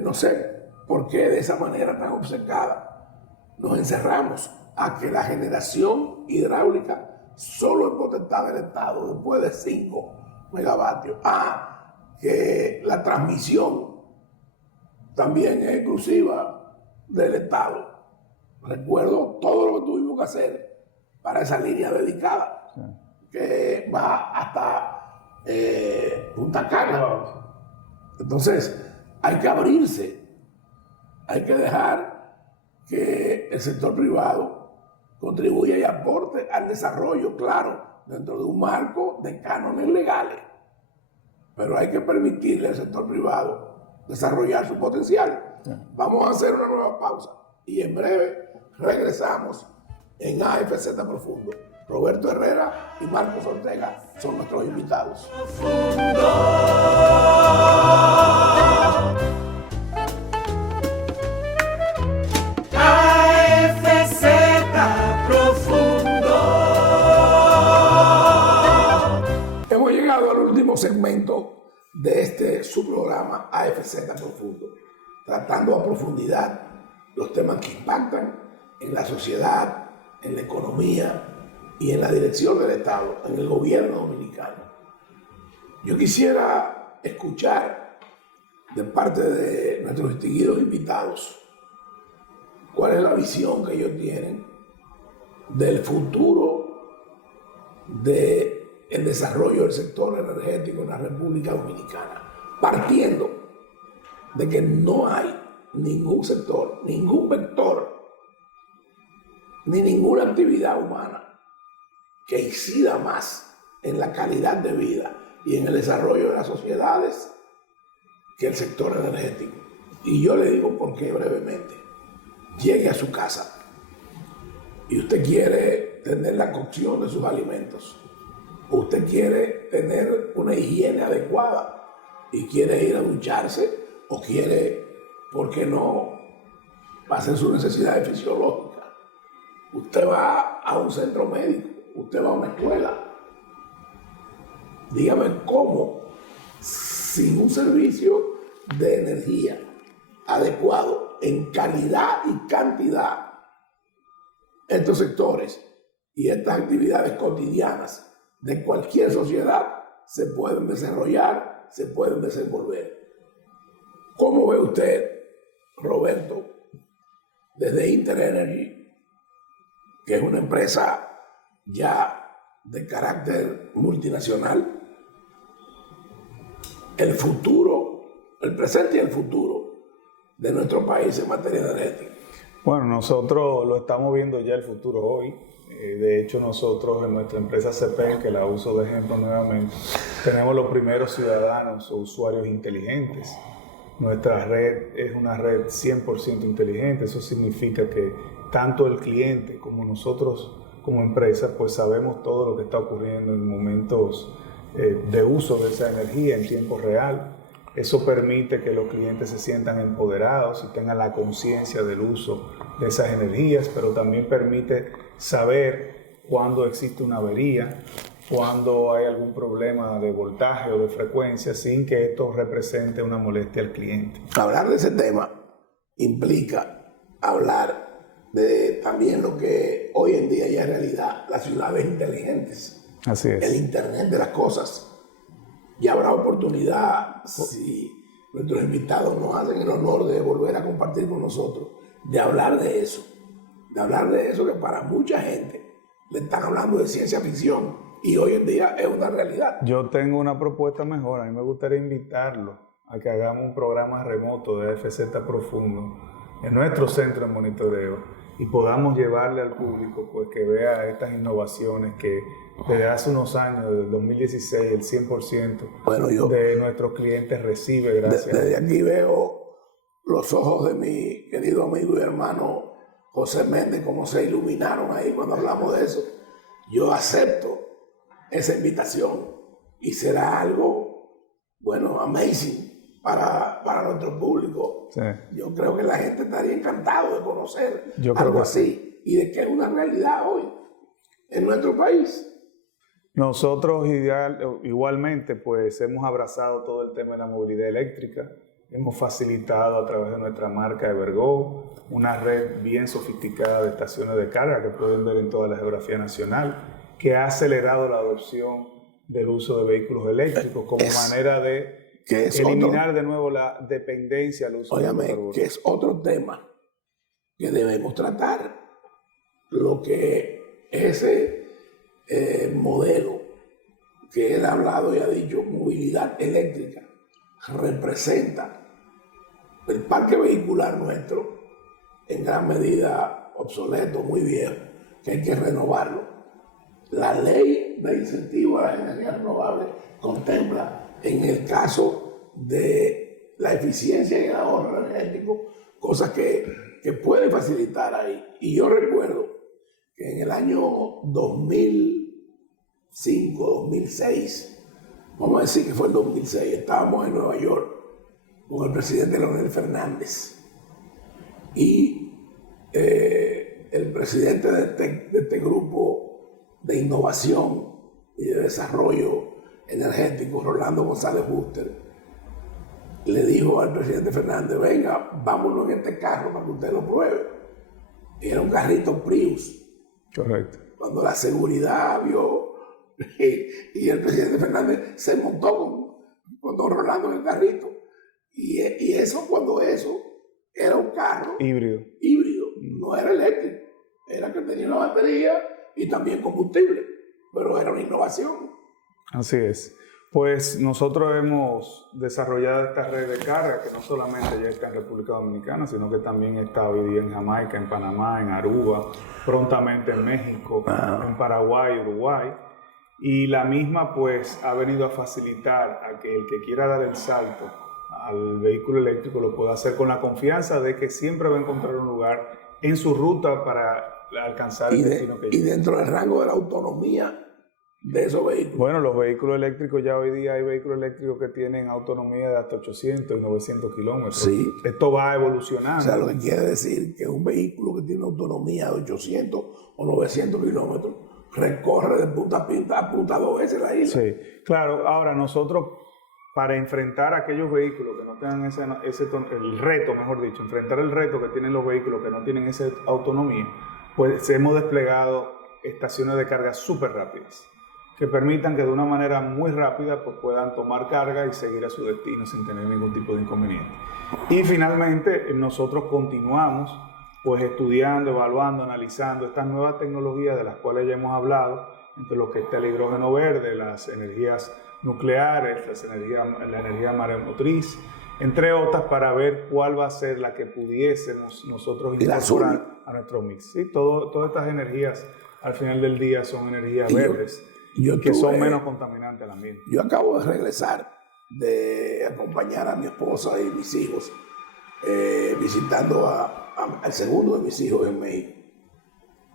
no sé por qué de esa manera tan obcecada nos encerramos a que la generación hidráulica solo es potestad del Estado después de 5 megavatios. Que la transmisión también es exclusiva del Estado. Recuerdo todo lo que tuvimos que hacer para esa línea dedicada, sí, que va hasta Punta Cana. Entonces, hay que abrirse, hay que dejar que el sector privado contribuya y aporte al desarrollo, claro, dentro de un marco de cánones legales. Pero hay que permitirle al sector privado desarrollar su potencial. Sí. Vamos a hacer una nueva pausa y en breve regresamos en AFZ Profundo. Roberto Herrera y Marcos Ortega son nuestros invitados. AFZ Profundo. Hemos llegado al último segmento de este subprograma AFZ Profundo, tratando a profundidad los temas que impactan en la sociedad, en la economía y en la dirección del Estado, en el gobierno dominicano. Yo quisiera escuchar de parte de nuestros distinguidos invitados cuál es la visión que ellos tienen del futuro del desarrollo del sector energético en la República Dominicana, partiendo de que no hay ningún sector, ningún vector, ni ninguna actividad humana que incida más en la calidad de vida y en el desarrollo de las sociedades que el sector energético. Y yo le digo por qué brevemente. Llegue a su casa y usted quiere tener la cocción de sus alimentos, usted quiere tener una higiene adecuada y quiere ir a ducharse o quiere, ¿por qué no?, hacer sus necesidades fisiológicas. Usted va a un centro médico, usted va a una escuela. Dígame cómo, sin un servicio de energía adecuado en calidad y cantidad, estos sectores y estas actividades cotidianas de cualquier sociedad se pueden desarrollar, se pueden desenvolver. ¿Cómo ve usted, Roberto, desde Interenergy, que es una empresa ya de carácter multinacional, el futuro, el presente y el futuro de nuestro país en materia energética? Bueno, nosotros lo estamos viendo ya el futuro hoy. De hecho, nosotros en nuestra empresa CPEN, que la uso de ejemplo nuevamente, tenemos los primeros ciudadanos o usuarios inteligentes. Nuestra red es una red 100% inteligente. Eso significa que tanto el cliente como nosotros como empresa, pues sabemos todo lo que está ocurriendo en momentos de uso de esa energía en tiempo real. Eso permite que los clientes se sientan empoderados y tengan la conciencia del uso de esas energías, pero también permite saber cuando existe una avería, cuando hay algún problema de voltaje o de frecuencia, sin que esto represente una molestia al cliente. Hablar de ese tema implica hablar de también lo que hoy en día ya es realidad, las ciudades inteligentes. Así es. El Internet de las cosas. Ya habrá oportunidad, si nuestros invitados nos hacen el honor de volver a compartir con nosotros, de hablar de eso. De hablar de eso que para mucha gente le están hablando de ciencia ficción y hoy en día es una realidad. Yo tengo una propuesta mejor. A mí me gustaría invitarlo a que hagamos un programa remoto de AFZ Profundo en nuestro centro de monitoreo y podamos llevarle al público pues que vea estas innovaciones que desde hace unos años, desde el 2016, el 100% de nuestros clientes recibe gracias. Desde aquí veo los ojos de mi querido amigo y hermano José Méndez, cómo se iluminaron ahí cuando hablamos de eso. Yo acepto esa invitación y será algo, bueno, amazing para nuestro público. Sí. Yo creo que la gente estaría encantado de conocer algo así y de que es una realidad hoy en nuestro país. Nosotros igualmente pues hemos abrazado todo el tema de la movilidad eléctrica. Hemos facilitado a través de nuestra marca Evergo una red bien sofisticada de estaciones de carga que pueden ver en toda la geografía nacional, que ha acelerado la adopción del uso de vehículos eléctricos como manera de eliminar de nuevo la dependencia al uso de carburantes. Que es otro tema que debemos tratar. Lo que ese modelo que él ha hablado y ha dicho, movilidad eléctrica, representa el parque vehicular nuestro en gran medida obsoleto, muy viejo, que hay que renovarlo. La ley de incentivo a las energías renovables contempla, en el caso de la eficiencia y el ahorro energético, cosas que pueden facilitar ahí. Y yo recuerdo que en el año 2005, 2006, vamos a decir que fue el 2006, estábamos en Nueva York con el presidente Leonel Fernández y el presidente de este grupo de innovación y de desarrollo energético, Rolando González Buster, le dijo al presidente Fernández: venga, vámonos en este carro para que usted lo pruebe. Y era un carrito Prius. Correcto. Cuando la seguridad vio y el presidente Fernández se montó con don Rolando en el carrito. Y eso, cuando eso era un carro híbrido, no era eléctrico, era que tenía una batería y también combustible, pero era una innovación. Así es. Pues nosotros hemos desarrollado esta red de carga que no solamente ya está en República Dominicana, sino que también está hoy día en Jamaica, en Panamá, en Aruba, prontamente en México, en Paraguay, Uruguay. Y la misma pues ha venido a facilitar a que el que quiera dar el salto al vehículo eléctrico lo pueda hacer con la confianza de que siempre va a encontrar un lugar en su ruta para alcanzar el destino que quiere. Y dentro del rango de la autonomía de esos vehículos. Bueno, los vehículos eléctricos, ya hoy día hay vehículos eléctricos que tienen autonomía de hasta 800 y 900 kilómetros. Sí. Esto va evolucionando. O sea, lo que quiere decir que un vehículo que tiene autonomía de 800 o 900 kilómetros recorre de punta a punta 2 veces la isla. Sí, claro. Ahora nosotros, para enfrentar a aquellos vehículos que no tengan el reto, mejor dicho, enfrentar el reto que tienen los vehículos que no tienen esa autonomía, pues hemos desplegado estaciones de carga súper rápidas, que permitan que de una manera muy rápida pues puedan tomar carga y seguir a su destino sin tener ningún tipo de inconveniente. Y finalmente nosotros continuamos pues estudiando, evaluando, analizando estas nuevas tecnologías de las cuales ya hemos hablado, entre lo que está el hidrógeno verde, las energías nucleares, la energía maremotriz, entre otras, para ver cuál va a ser la que pudiésemos nosotros incorporar a nuestro mix. ¿Sí? Todas estas energías al final del día son energías verdes. Que son menos contaminantes al ambiente. Yo acabo de regresar de acompañar a mi esposa y mis hijos visitando al segundo de mis hijos en México.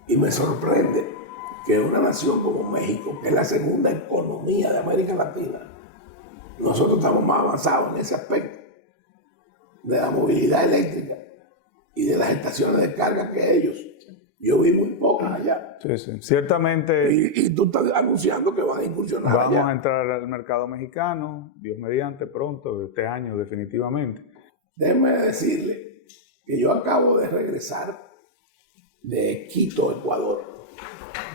Y me sorprende que una nación como México, que es la segunda economía de América Latina, nosotros estamos más avanzados en ese aspecto de la movilidad eléctrica y de las estaciones de carga que ellos. Yo vi muy pocas allá. Sí, sí. Ciertamente Y tú estás anunciando que van a incursionar vamos allá. a entrar al mercado mexicano, Dios mediante, pronto, este año definitivamente. Déjeme decirle que yo acabo de regresar de Quito, Ecuador.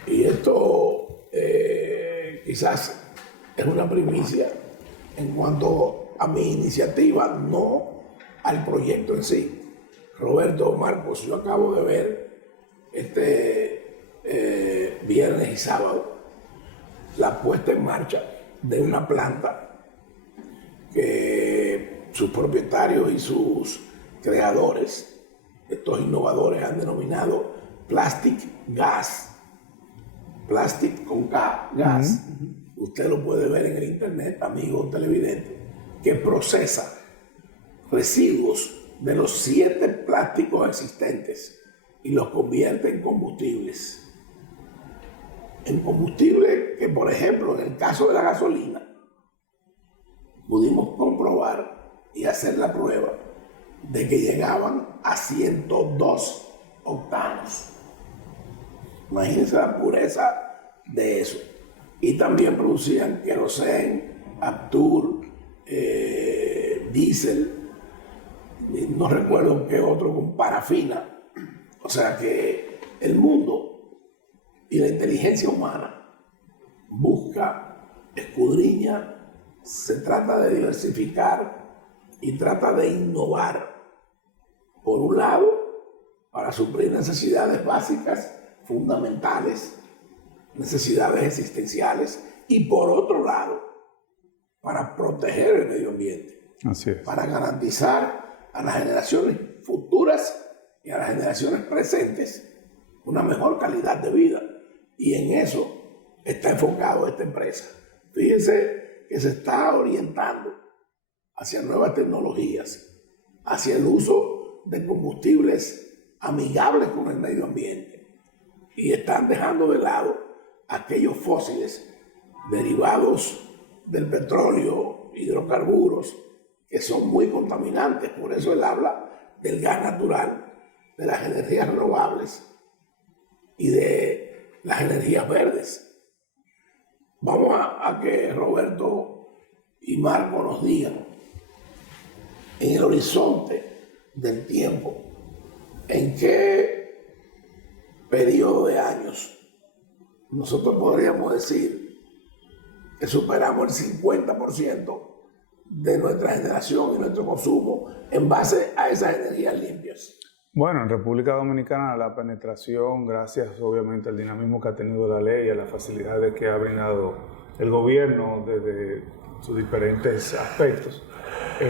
Y esto quizás es una primicia en cuanto a mi iniciativa, no al proyecto en sí. Roberto, Marcos, yo acabo de ver viernes y sábado la puesta en marcha de una planta que sus propietarios y sus creadores, estos innovadores, han denominado Plastic Gas. Plastic con K, gas. Usted lo puede ver en el internet, amigo televidente, que procesa residuos de los 7 plásticos existentes y los convierte en combustibles. En combustible que, por ejemplo, en el caso de la gasolina, pudimos comprobar y hacer la prueba de que llegaban a 102 octanos. Imagínense la pureza de eso. Y también producían querosén, Aptur, diésel, no recuerdo qué otro, con parafina. O sea que el mundo y la inteligencia humana busca, escudriña, se trata de diversificar y trata de innovar. Por un lado, para suplir necesidades básicas, fundamentales, necesidades existenciales, y por otro lado, para proteger el medio ambiente. Así es. Para garantizar a las generaciones futuras y a las generaciones presentes una mejor calidad de vida. Y en eso está enfocado esta empresa. Fíjense que se está orientando hacia nuevas tecnologías, hacia el uso de combustibles amigables con el medio ambiente. Y están dejando de lado aquellos fósiles derivados del petróleo, hidrocarburos, que son muy contaminantes. Por eso él habla del gas natural, de las energías renovables y de las energías verdes. Vamos a que Roberto y Marco nos digan, en el horizonte del tiempo, en qué periodo de años nosotros podríamos decir que superamos el 50% de nuestra generación y nuestro consumo en base a esas energías limpias. Bueno, en República Dominicana la penetración, gracias obviamente al dinamismo que ha tenido la ley y a las facilidades que ha brindado el gobierno desde sus diferentes aspectos,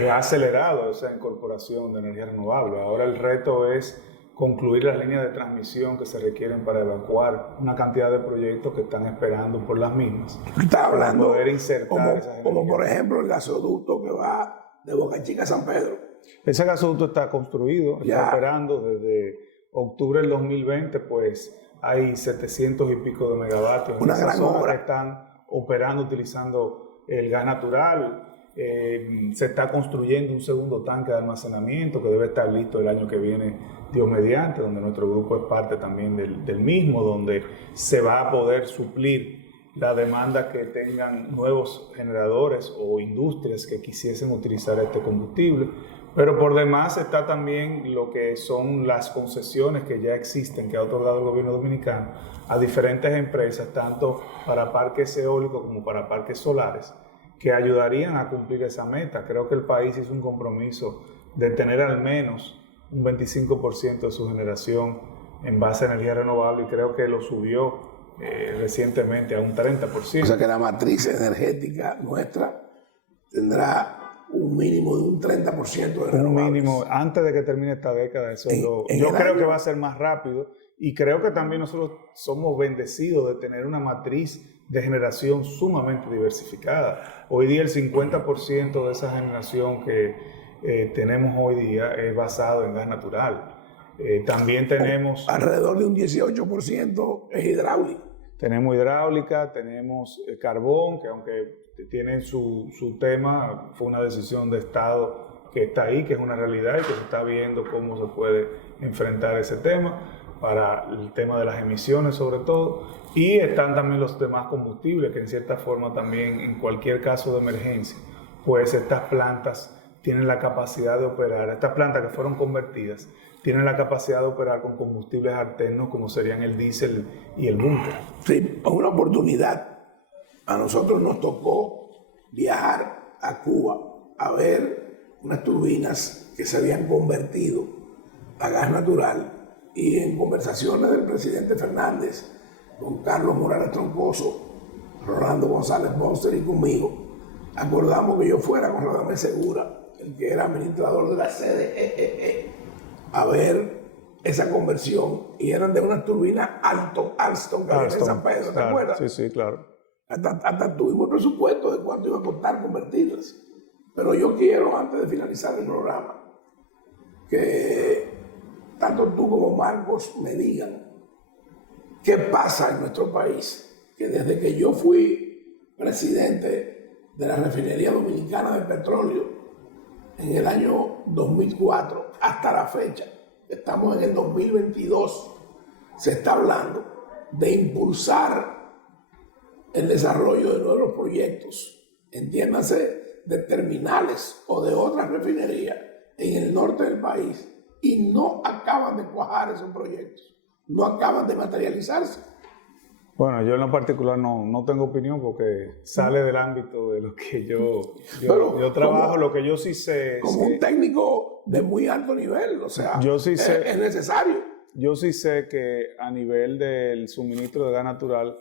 ha acelerado esa incorporación de energía renovable. Ahora el reto es concluir las líneas de transmisión que se requieren para evacuar una cantidad de proyectos que están esperando por las mismas. Está hablando para poder insertar esas como por ejemplo el gasoducto que va de Boca Chica a San Pedro. Ese gasoducto está construido, está operando desde octubre del 2020, pues hay 700 y pico de megavatios en esa zona que están operando utilizando el gas natural. Se está construyendo un segundo tanque de almacenamiento que debe estar listo el año que viene, Dios mediante, donde nuestro grupo es parte también del mismo, donde se va a poder suplir la demanda que tengan nuevos generadores o industrias que quisiesen utilizar este combustible. Pero por demás está también lo que son las concesiones que ya existen, que ha otorgado el gobierno dominicano a diferentes empresas, tanto para parques eólicos como para parques solares, que ayudarían a cumplir esa meta. Creo que el país hizo un compromiso de tener al menos un 25% de su generación en base a energía renovable, y creo que lo subió recientemente a un 30%. O sea que la matriz energética nuestra tendrá un mínimo de un 30% de renovables. Un mínimo, antes de que termine esta década, eso yo creo que va a ser más rápido, y creo que también nosotros somos bendecidos de tener una matriz de generación sumamente diversificada. Hoy día el 50% de esa generación que tenemos hoy día es basado en gas natural. También tenemos... Alrededor de un 18% es hidráulico. Tenemos hidráulica, tenemos carbón, que aunque tiene su tema, fue una decisión de Estado que está ahí, que es una realidad y que se está viendo cómo se puede enfrentar ese tema. para el tema de las emisiones sobre todo, y están también los demás combustibles que en cierta forma también en cualquier caso de emergencia, pues estas plantas tienen la capacidad de operar, estas plantas que fueron convertidas tienen la capacidad de operar con combustibles alternos como serían el diésel y el búnker. Sí, es una oportunidad. A nosotros nos tocó viajar a Cuba a ver unas turbinas que se habían convertido a gas natural, y en conversaciones del presidente Fernández con Carlos Morales Troncoso, Rolando González Bonster y conmigo, acordamos que yo fuera con Radamés Segura, el que era administrador de la sede, a ver esa conversión, y eran de unas turbinas Alstom que había en San Pedro, ¿te acuerdas? Sí, sí, claro. Hasta tuvimos presupuesto de cuánto iba a costar convertirlas. Pero yo quiero, antes de finalizar el programa, que tanto tú como Marcos me digan qué pasa en nuestro país, que desde que yo fui presidente de la Refinería Dominicana de Petróleo en el año 2004 hasta la fecha, estamos en el 2022, se está hablando de impulsar el desarrollo de nuevos proyectos, entiéndase, de terminales o de otras refinerías en el norte del país, y no acaban de cuajar esos proyectos, no acaban de materializarse. Bueno, yo en lo particular no tengo opinión porque sale del ámbito de lo que yo trabajo, como, lo que yo sí sé. Como un técnico de muy alto nivel, o sea, yo sí sé, es necesario. Yo sí sé que a nivel del suministro de gas natural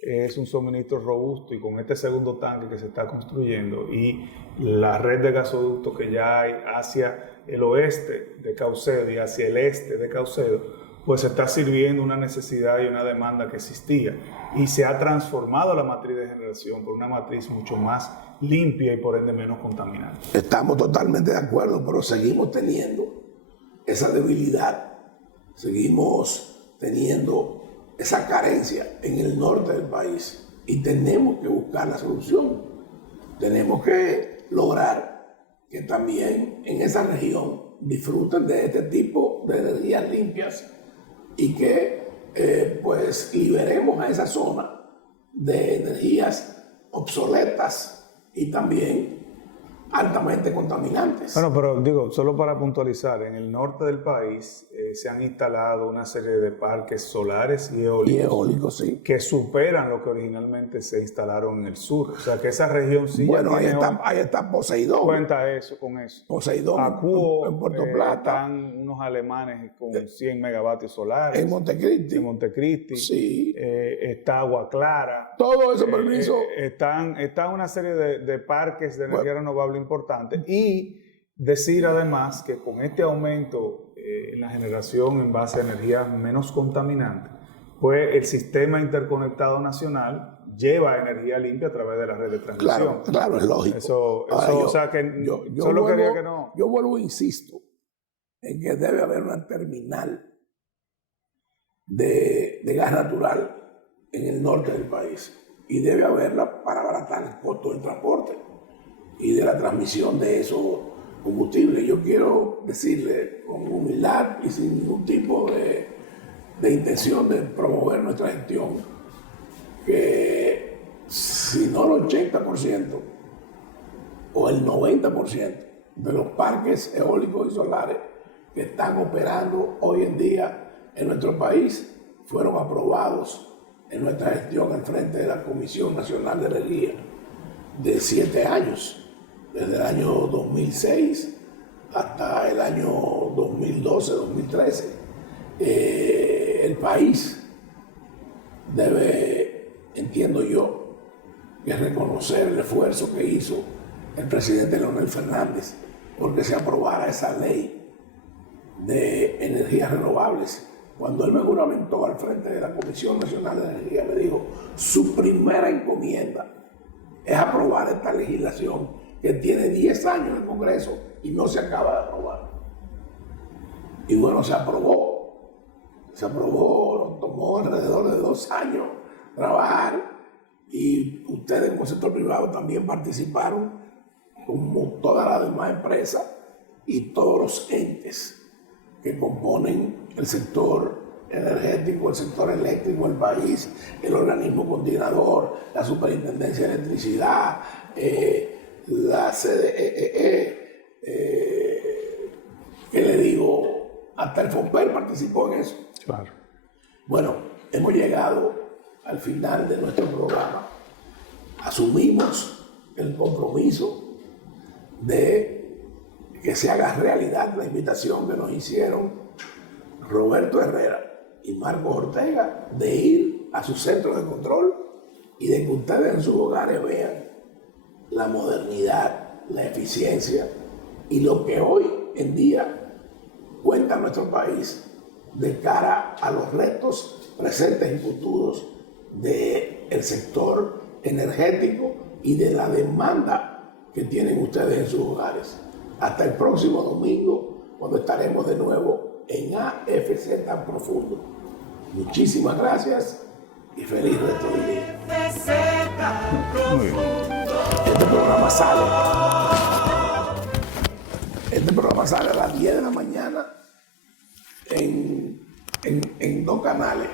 es un suministro robusto, y con este segundo tanque que se está construyendo y la red de gasoductos que ya hay hacia el oeste de Caucedo y hacia el este de Caucedo, pues está sirviendo una necesidad y una demanda que existía, y se ha transformado la matriz de generación por una matriz mucho más limpia y por ende menos contaminante. Estamos totalmente de acuerdo, pero seguimos teniendo esa debilidad, seguimos teniendo esa carencia en el norte del país, y tenemos que buscar la solución. Tenemos que lograr que también en esa región disfruten de este tipo de energías limpias, y que pues liberemos a esa zona de energías obsoletas y también altamente contaminantes. Bueno, pero digo, solo para puntualizar, en el norte del país se han instalado una serie de parques solares y eólicos, sí, que superan lo que originalmente se instalaron en el sur. O sea, que esa región sí. Bueno, ahí está Poseidón. Cuenta eso con eso. Poseidón, Acuo, en Puerto Plata. Están unos alemanes con 100 megavatios solares. En Montecristi. En Montecristi. Sí. Está Agua Clara. Todo eso permiso. Están una serie de parques de energía renovable importantes. Y decir además que con este aumento en la generación en base a energías menos contaminantes, pues el sistema interconectado nacional lleva energía limpia a través de la red de transmisión. Claro, es lógico. Eso o sea que yo solo vuelvo, quería que no. Yo vuelvo e insisto en que debe haber una terminal de gas natural en el norte del país, y debe haberla para abaratar el costo del transporte y de la transmisión de esos combustibles. Yo quiero decirle con humildad y sin ningún tipo de intención de promover nuestra gestión, que si no el 80% o el 90% de los parques eólicos y solares que están operando hoy en día en nuestro país fueron aprobados en nuestra gestión al frente de la Comisión Nacional de Energía de 7 años, desde el año 2006 hasta el año 2012-2013. El país debe, entiendo yo, que reconocer el esfuerzo que hizo el presidente Leonel Fernández porque se aprobara esa ley de energías renovables. Cuando él me juramentó al frente de la Comisión Nacional de Energía, me dijo, su primera encomienda es aprobar esta legislación que tiene 10 años en el Congreso y no se acaba de aprobar. Y bueno, se aprobó, nos tomó alrededor de 2 años trabajar, y ustedes como sector privado también participaron, como todas las demás empresas y todos los entes que componen el sector energético, el sector eléctrico del país, el organismo coordinador, la Superintendencia de Electricidad, la CDE, ¿qué le digo? Hasta el FOMPER participó en eso. Claro. Bueno, hemos llegado al final de nuestro programa. Asumimos el compromiso de que se haga realidad la invitación que nos hicieron Roberto Herrera y Marcos Ortega de ir a sus centros de control y de que ustedes en sus hogares vean la modernidad, la eficiencia y lo que hoy en día cuenta nuestro país de cara a los retos presentes y futuros del sector energético y de la demanda que tienen ustedes en sus hogares. Hasta el próximo domingo, cuando estaremos de nuevo en AFZ Profundo. Muchísimas gracias y feliz resto del día. Muy bien. Este programa sale a las 10 de la mañana en dos canales.